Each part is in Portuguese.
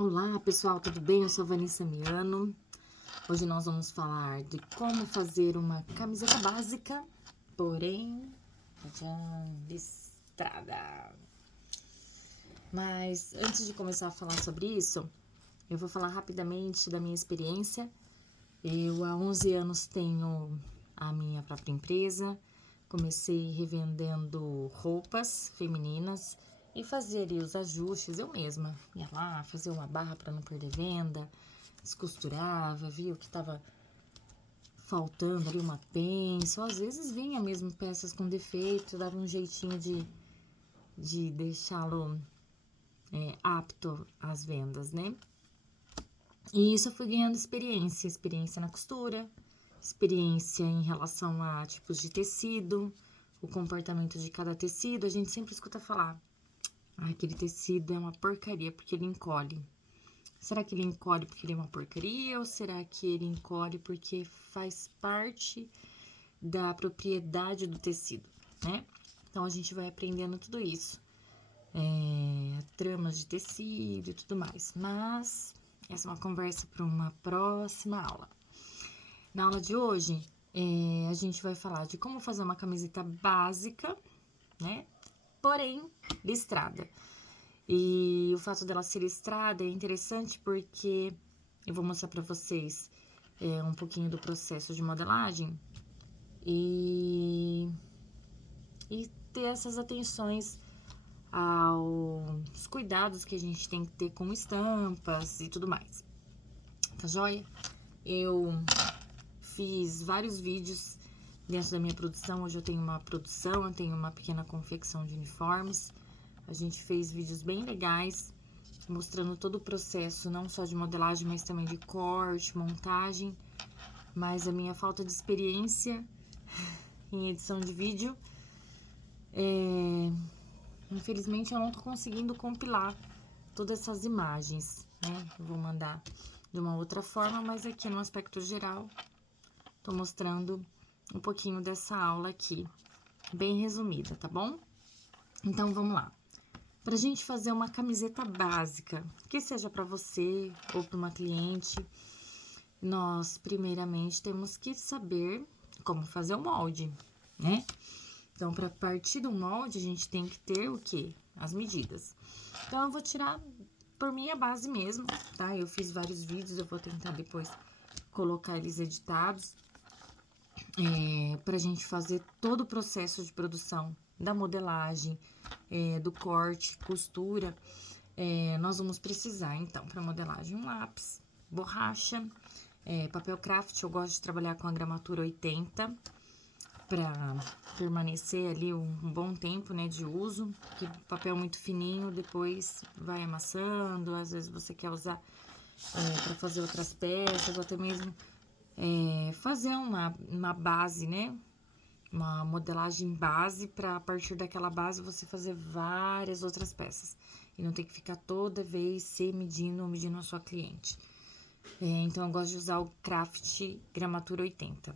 Olá pessoal, tudo bem? Eu sou Vanessa Miano. Hoje nós vamos falar de como fazer uma camiseta básica, porém, listrada. Mas antes de começar a falar sobre isso, eu vou falar rapidamente da minha experiência. Eu há 11 anos tenho a minha própria empresa. Comecei revendendo roupas femininas e fazia ali os ajustes eu mesma. Ia lá, fazia uma barra para não perder venda, descosturava, via o que estava faltando ali, uma pence, ou às vezes vinha mesmo peças com defeito, dava um jeitinho de deixá-lo apto às vendas, né? E isso eu fui ganhando experiência na costura, experiência em relação a tipos de tecido, o comportamento de cada tecido. A gente sempre escuta falar, aquele tecido é uma porcaria porque ele encolhe. Será que ele encolhe porque ele é uma porcaria ou será que ele encolhe porque faz parte da propriedade do tecido, né? Então, a gente vai aprendendo tudo isso. Tramas de tecido e tudo mais. Mas essa é uma conversa para uma próxima aula. Na aula de hoje, a gente vai falar de como fazer uma camiseta básica, né? Porém, listrada. E o fato dela ser listrada é interessante porque eu vou mostrar para vocês um pouquinho do processo de modelagem e ter essas atenções aos cuidados que a gente tem que ter com estampas e tudo mais. Tá joia? Eu fiz vários vídeos dentro da minha produção. Hoje eu tenho uma produção, eu tenho uma pequena confecção de uniformes. A gente fez vídeos bem legais, mostrando todo o processo, não só de modelagem, mas também de corte, montagem. Mas a minha falta de experiência em edição de vídeo, infelizmente eu não tô conseguindo compilar todas essas imagens, né? Eu vou mandar de uma outra forma, mas aqui no aspecto geral, tô mostrando um pouquinho dessa aula aqui, bem resumida, tá bom? Então, vamos lá. Pra gente fazer uma camiseta básica, que seja para você ou para uma cliente, nós primeiramente temos que saber como fazer o molde, né? Então, para partir do molde, a gente tem que ter o quê? As medidas. Então, eu vou tirar por minha base mesmo, tá? Eu fiz vários vídeos, eu vou tentar depois colocar eles editados, pra gente fazer todo o processo de produção da modelagem, do corte, costura. Nós vamos precisar, então, para modelagem, um lápis, borracha, papel craft. Eu gosto de trabalhar com a gramatura 80 para permanecer ali um bom tempo, né, de uso, porque papel muito fininho depois vai amassando, às vezes você quer usar para fazer outras peças, ou até mesmo fazer uma base, né, uma modelagem base, para a partir daquela base você fazer várias outras peças e não ter que ficar toda vez se medindo ou medindo a sua cliente. Então, eu gosto de usar o Craft Gramatura 80.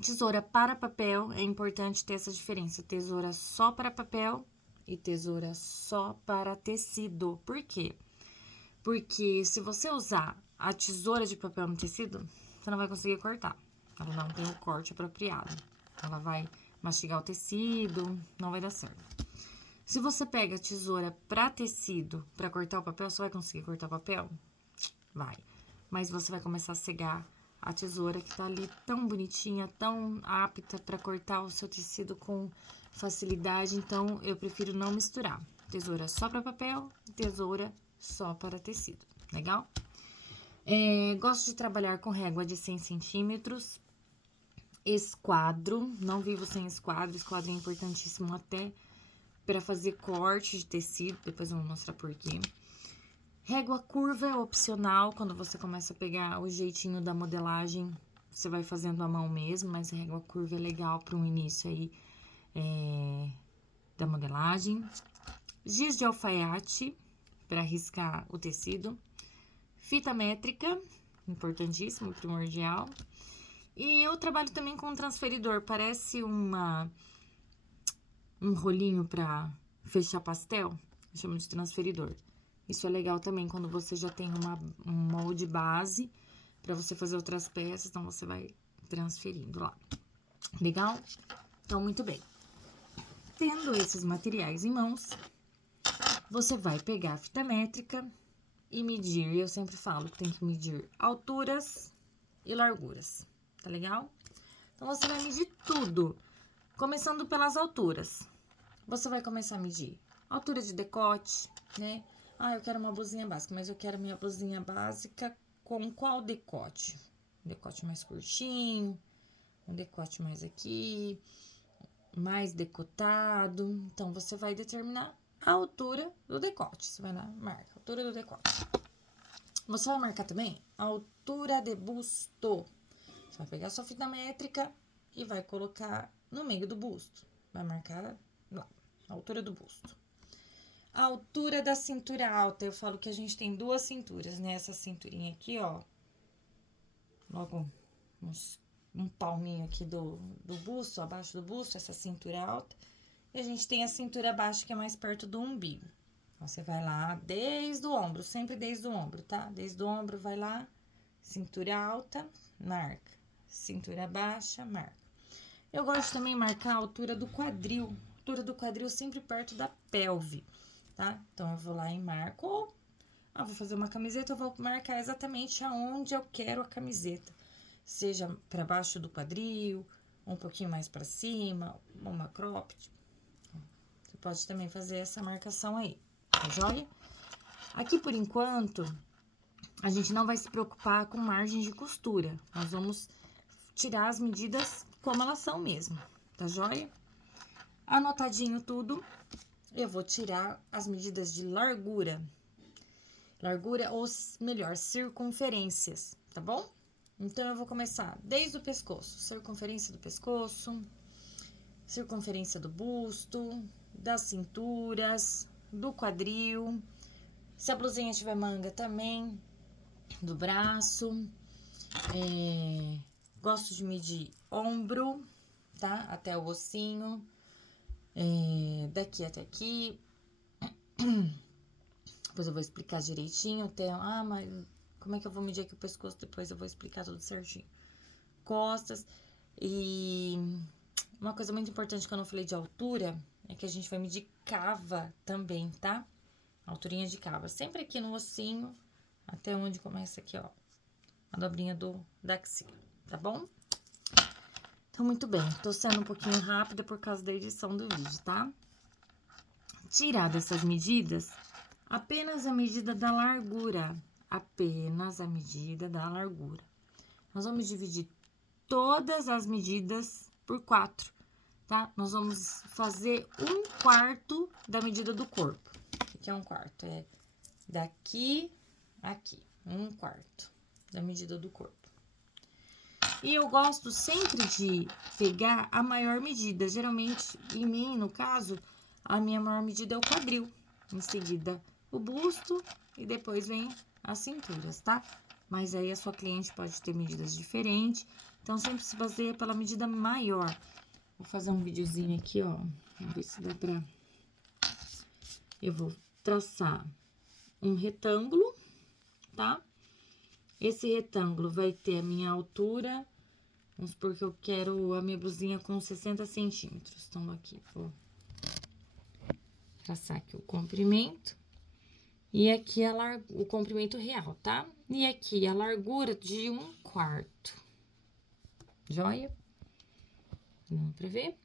Tesoura para papel, é importante ter essa diferença. Tesoura só para papel e tesoura só para tecido. Por quê? Porque se você usar a tesoura de papel no tecido, você não vai conseguir cortar. Ela não tem o corte apropriado. Ela vai mastigar o tecido, não vai dar certo. Se você pega a tesoura para tecido, para cortar o papel, você vai conseguir cortar o papel? Vai. Mas você vai começar a cegar a tesoura que tá ali tão bonitinha, tão apta para cortar o seu tecido com facilidade. Então, eu prefiro não misturar. Tesoura só para papel, tesoura só para tecido. Legal? Gosto de trabalhar com régua de 100 centímetros. Esquadro, não vivo sem esquadro. Esquadro é importantíssimo até para fazer corte de tecido. Depois eu vou mostrar por quê. Régua curva é opcional, quando você começa a pegar o jeitinho da modelagem, você vai fazendo à mão mesmo, mas a régua curva é legal para um início aí da modelagem. Giz de alfaiate, para riscar o tecido. Fita métrica, importantíssimo, primordial. E eu trabalho também com um transferidor, parece um rolinho para fechar pastel, eu chamo de transferidor. Isso é legal também quando você já tem um molde base para você fazer outras peças, então você vai transferindo lá. Legal? Então, muito bem. Tendo esses materiais em mãos, você vai pegar a fita métrica e medir. Eu sempre falo que tem que medir alturas e larguras, tá legal? Então, você vai medir tudo, começando pelas alturas. Você vai começar a medir altura de decote, né? Ah, eu quero uma blusinha básica, mas eu quero minha blusinha básica com qual decote? Um decote mais curtinho, um decote mais aqui, mais decotado. Então, você vai determinar a altura do decote. Você vai lá, marca, altura do decote. Você vai marcar também a altura de busto. Você vai pegar a sua fita métrica e vai colocar no meio do busto. Vai marcar lá, a altura do busto. A altura da cintura alta, eu falo que a gente tem duas cinturas, né? Essa cinturinha aqui, ó. Logo, um palminho aqui do busto, abaixo do busto, essa cintura alta. E a gente tem a cintura baixa, que é mais perto do umbigo. Então, você vai lá desde o ombro, sempre desde o ombro, tá? Desde o ombro, vai lá, cintura alta, marca. Cintura baixa, marca. Eu gosto de também marcar a altura do quadril. A altura do quadril sempre perto da pelve, tá? Então, eu vou lá e marco. Vou fazer uma camiseta, eu vou marcar exatamente aonde eu quero a camiseta. Seja para baixo do quadril, um pouquinho mais para cima, uma cropped. Você pode também fazer essa marcação aí, tá joia? Aqui, por enquanto, a gente não vai se preocupar com margem de costura. Nós vamos tirar as medidas como elas são mesmo, tá joia? Anotadinho tudo, eu vou tirar as medidas de largura. Largura ou, melhor, circunferências, tá bom? Então, eu vou começar desde o pescoço. Circunferência do pescoço, circunferência do busto, das cinturas, do quadril. Se a blusinha tiver manga também, do braço. Gosto de medir ombro, tá? Até o ossinho. Daqui até aqui. Depois eu vou explicar direitinho. Mas como é que eu vou medir aqui o pescoço? Depois eu vou explicar tudo certinho. Costas. E uma coisa muito importante que eu não falei de altura é que a gente vai medir cava também, tá? Alturinha de cava. Sempre aqui no ossinho, até onde começa aqui, ó. A dobrinha da axila, tá bom? Então, muito bem. Tô sendo um pouquinho rápida por causa da edição do vídeo, tá? Tirar essas medidas, apenas a medida da largura. Apenas a medida da largura. Nós vamos dividir todas as medidas por 4, tá? Nós vamos fazer 1/4 da medida do corpo. O que é 1/4? É daqui a aqui. 1/4 da medida do corpo. E eu gosto sempre de pegar a maior medida. Geralmente, em mim, no caso, a minha maior medida é o quadril. Em seguida, o busto e depois vem as cinturas, tá? Mas aí a sua cliente pode ter medidas diferentes. Então, sempre se baseia pela medida maior. Vou fazer um videozinho aqui, ó. Vamos ver se dá pra... Eu vou traçar um retângulo, tá? Esse retângulo vai ter a minha altura. Vamos supor que eu quero a minha blusinha com 60 centímetros. Então, aqui, vou traçar aqui o comprimento. E aqui o comprimento real, tá? E aqui a largura de 1/4. Joia? Vamos pra ver?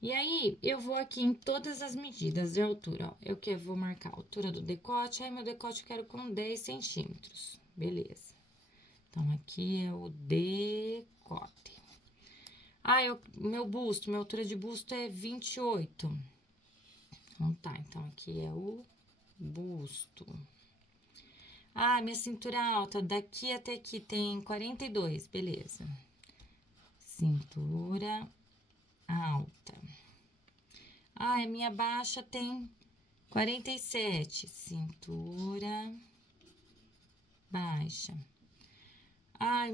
E aí, eu vou aqui em todas as medidas de altura, ó. Vou marcar a altura do decote. Aí, meu decote eu quero com 10 centímetros. Beleza. Então, aqui é o decote. Meu busto, minha altura de busto é 28. Então, tá. Então, aqui é o busto. Minha cintura alta, daqui até aqui tem 42, beleza. Cintura alta. A minha baixa tem 47, cintura baixa.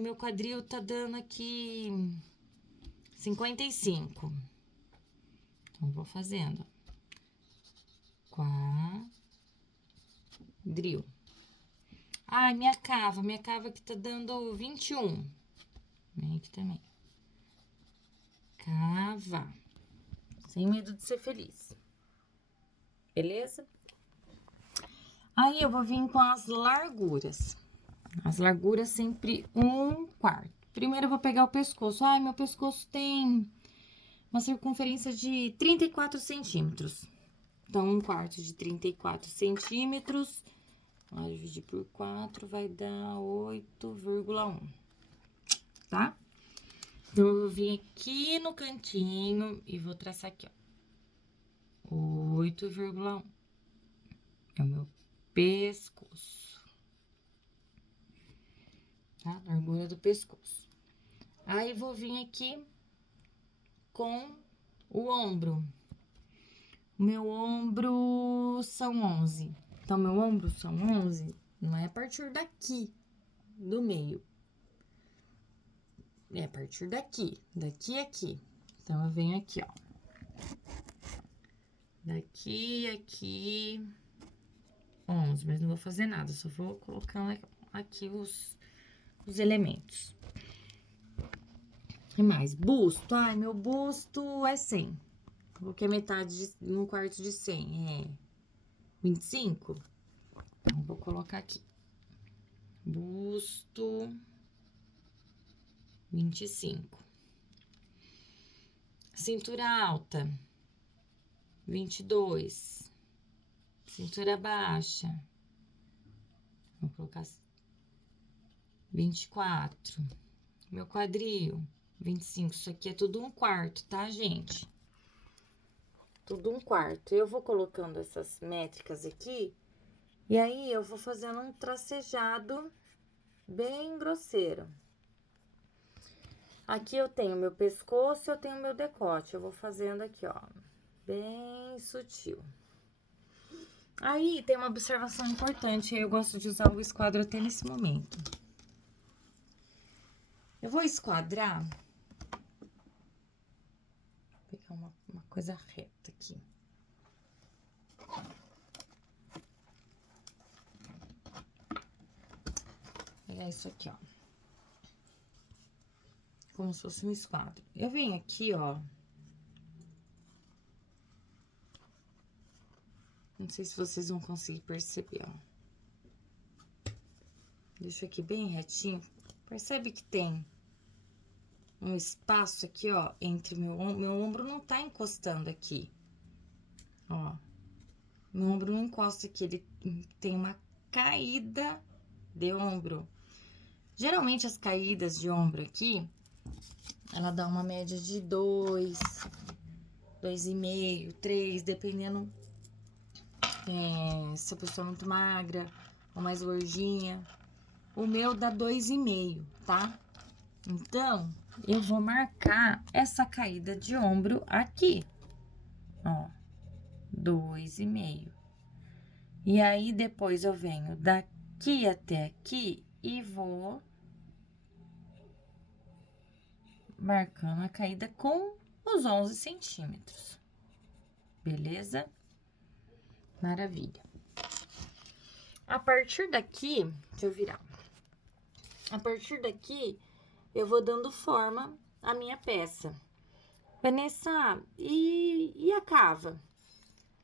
Meu quadril tá dando aqui 55. Então, vou fazendo. drill. Ai, minha cava que tá dando 21. Vem aqui também. Cava. Sem medo de ser feliz. Beleza? Aí, eu vou vir com as larguras. As larguras sempre 1/4. Primeiro, eu vou pegar o pescoço. Ai, meu pescoço tem uma circunferência de 34 centímetros. Então, 1/4 de 34 centímetros. Vou dividir por 4, vai dar 8,1. Tá? Então, eu vou vir aqui no cantinho e vou traçar aqui, ó. 8,1. É o meu pescoço. Tá? Largura do pescoço. Aí, vou vir aqui com o ombro. O meu ombro são 11. Então, meu ombro são 11, não é a partir daqui, do meio. É a partir daqui, daqui a aqui. Então, eu venho aqui, ó. Daqui, aqui, 11, mas não vou fazer nada, só vou colocando aqui os elementos. E mais, busto. Ai, meu busto é 100. Porque metade de 1/4 de 100 é 25. Então, vou colocar aqui. Busto 25. Cintura alta 22. Cintura baixa, vou colocar 24. Meu quadril 25. Isso aqui é tudo 1/4, tá, gente? Tudo 1/4. Eu vou colocando essas métricas aqui e aí eu vou fazendo um tracejado bem grosseiro. Aqui eu tenho meu pescoço, eu tenho meu decote. Eu vou fazendo aqui, ó, bem sutil. Aí, tem uma observação importante. Eu gosto de usar o esquadro até nesse momento. Eu vou esquadrar. Vou pegar uma coisa reta aqui. Vou pegar isso aqui, ó. Como se fosse um esquadro. Eu venho aqui, ó. Não sei se vocês vão conseguir perceber, ó. Deixo aqui bem retinho. Percebe que tem um espaço aqui, ó, entre meu ombro não tá encostando aqui. Ó. Meu ombro não encosta aqui, ele tem uma caída de ombro. Geralmente, as caídas de ombro aqui, ela dá uma média de 2, 2,5, 3, dependendo se a pessoa é muito magra ou mais gordinha. O meu dá 2,5, tá? Então, eu vou marcar essa caída de ombro aqui, ó, 2,5. E aí, depois eu venho daqui até aqui e vou marcando a caída com os 11 centímetros. Beleza? Maravilha. A partir daqui, deixa eu virar. A partir daqui, eu vou dando forma à minha peça. Vanessa, e a cava?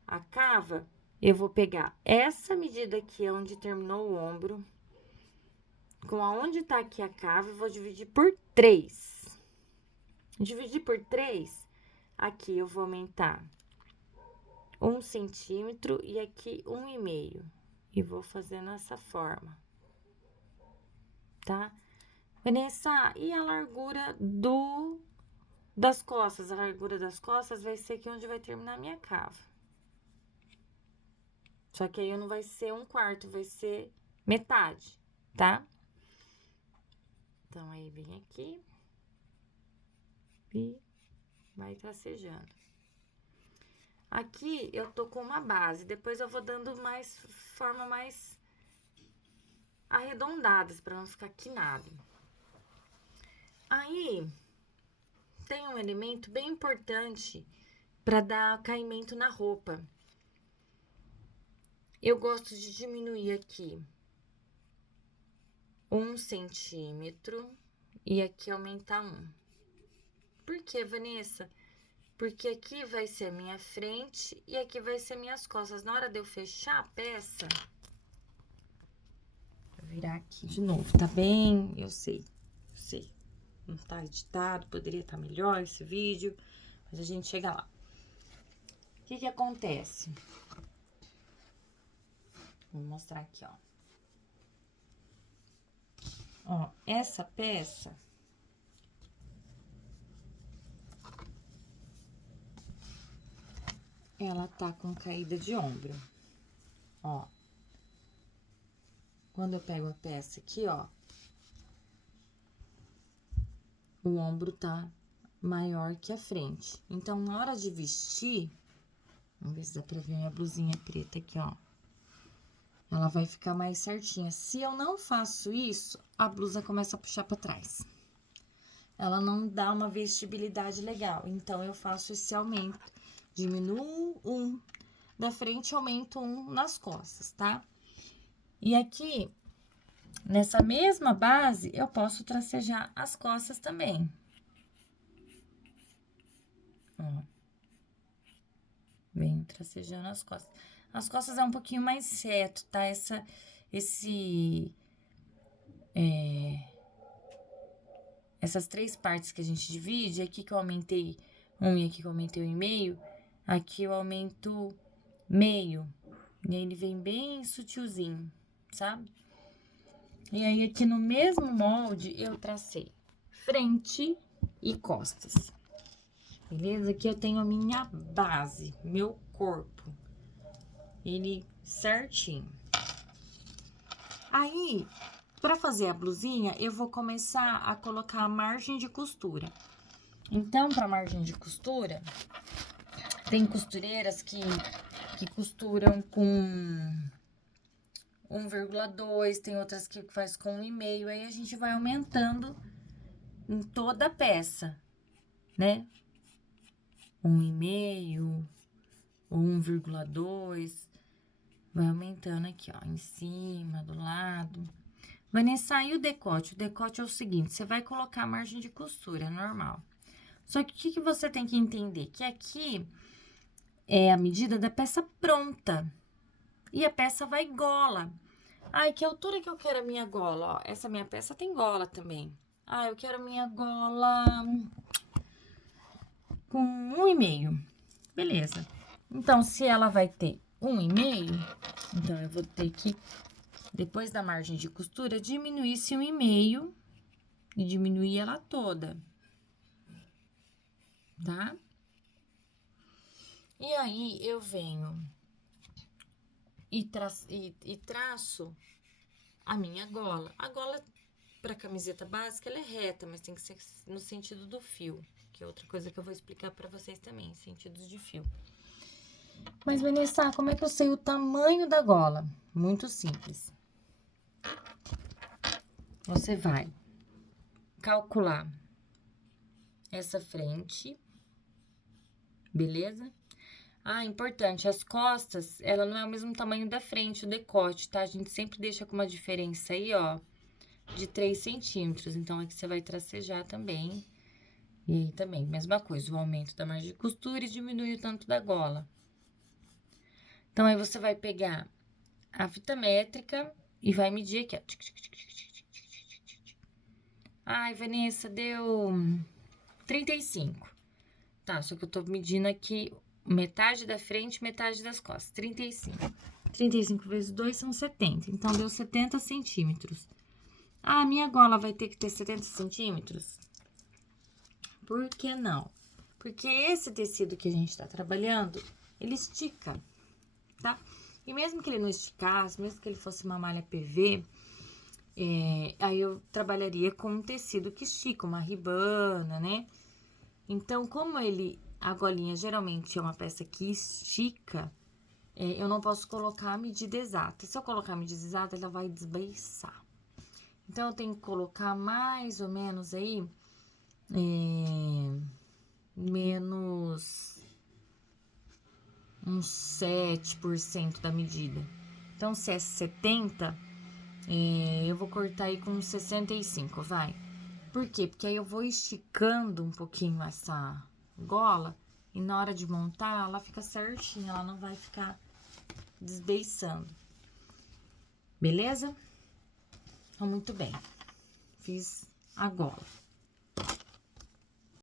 A cava, eu vou pegar essa medida aqui, onde terminou o ombro, com aonde tá aqui a cava, eu vou dividir por 3. Dividir por 3, aqui eu vou aumentar 1 centímetro e aqui 1,5. E vou fazendo essa forma, tá? Vanessa, e a largura das costas? A largura das costas vai ser aqui onde vai terminar a minha cava. Só que aí não vai ser 1/4, vai ser metade, tá? Então, aí vem aqui e vai tracejando. Aqui eu tô com uma base, depois eu vou dando forma mais arredondadas, pra não ficar quinado. Aí, tem um elemento bem importante pra dar caimento na roupa. Eu gosto de diminuir aqui 1 centímetro e aqui aumentar 1. Por que, Vanessa? Porque aqui vai ser a minha frente e aqui vai ser minhas costas. Na hora de eu fechar a peça, vou virar aqui de novo, tá bem? Eu sei. Não tá editado, poderia estar melhor esse vídeo, mas a gente chega lá. O que que acontece? Vou mostrar aqui, ó. Ó, essa peça... ela tá com caída de ombro, ó. Quando eu pego a peça aqui, ó, o ombro tá maior que a frente. Então, na hora de vestir, vamos ver se dá pra ver minha blusinha preta aqui, ó. Ela vai ficar mais certinha. Se eu não faço isso, a blusa começa a puxar pra trás. Ela não dá uma vestibilidade legal. Então, eu faço esse aumento. Diminuo 1 da frente, aumento 1 nas costas, tá? E aqui, nessa mesma base, eu posso tracejar as costas também. Ó. Venho tracejando as costas. As costas é um pouquinho mais reto, tá? Essas 3 partes que a gente divide, aqui que eu aumentei 1 e aqui que eu aumentei 1,5, aqui eu aumento meio. E aí, ele vem bem sutilzinho, sabe? E aí, aqui no mesmo molde, eu tracei frente e costas. Beleza? Aqui eu tenho a minha base, meu corpo. Ele certinho. Aí, pra fazer a blusinha, eu vou começar a colocar a margem de costura. Então, pra margem de costura, tem costureiras que costuram com 1,2, tem outras que faz com 1,5, aí a gente vai aumentando em toda a peça, né? 1,5, 1,2, vai aumentando aqui, ó, em cima, do lado. Vanessa, e o decote? O decote é o seguinte, você vai colocar a margem de costura, normal. Só que o que você tem que entender? Que aqui é a medida da peça pronta. E a peça vai gola. Ai, que altura que eu quero a minha gola? Ó, essa minha peça tem gola também. Ah, eu quero a minha gola com 1,5. Beleza. Então, se ela vai ter 1,5, então eu vou ter que, depois da margem de costura, diminuir esse 1,5 e diminuir ela toda. Tá? E aí, eu venho e traço a minha gola. A gola, pra camiseta básica, ela é reta, mas tem que ser no sentido do fio, que é outra coisa que eu vou explicar pra vocês também, sentidos de fio. Mas, Vanessa, como é que eu sei o tamanho da gola? Muito simples. Você vai calcular essa frente, beleza? Ah, importante, as costas, ela não é o mesmo tamanho da frente, o decote, tá? A gente sempre deixa com uma diferença aí, ó, de 3 centímetros. Então, aqui você vai tracejar também. E aí, também, mesma coisa, o aumento da margem de costura e diminui o tanto da gola. Então, aí, você vai pegar a fita métrica e vai medir aqui, ó. Ai, Vanessa, deu 35. Tá, só que eu tô medindo aqui metade da frente, metade das costas. 35. 35 vezes 2 são 70. Então, deu 70 centímetros. Ah, minha gola vai ter que ter 70 centímetros? Por que não? Porque esse tecido que a gente tá trabalhando, ele estica, tá? E mesmo que ele não esticasse, mesmo que ele fosse uma malha PV, aí eu trabalharia com um tecido que estica, uma ribana, né? Então, como a golinha geralmente é uma peça que estica, eu não posso colocar a medida exata. Se eu colocar a medida exata, ela vai desbeiçar. Então, eu tenho que colocar mais ou menos aí, menos uns 7% da medida. Então, se é 70, eu vou cortar aí com 65, vai. Por quê? Porque aí eu vou esticando um pouquinho essa gola e na hora de montar, ela fica certinha, ela não vai ficar desbeiçando. Beleza? Então, muito bem. Fiz a gola.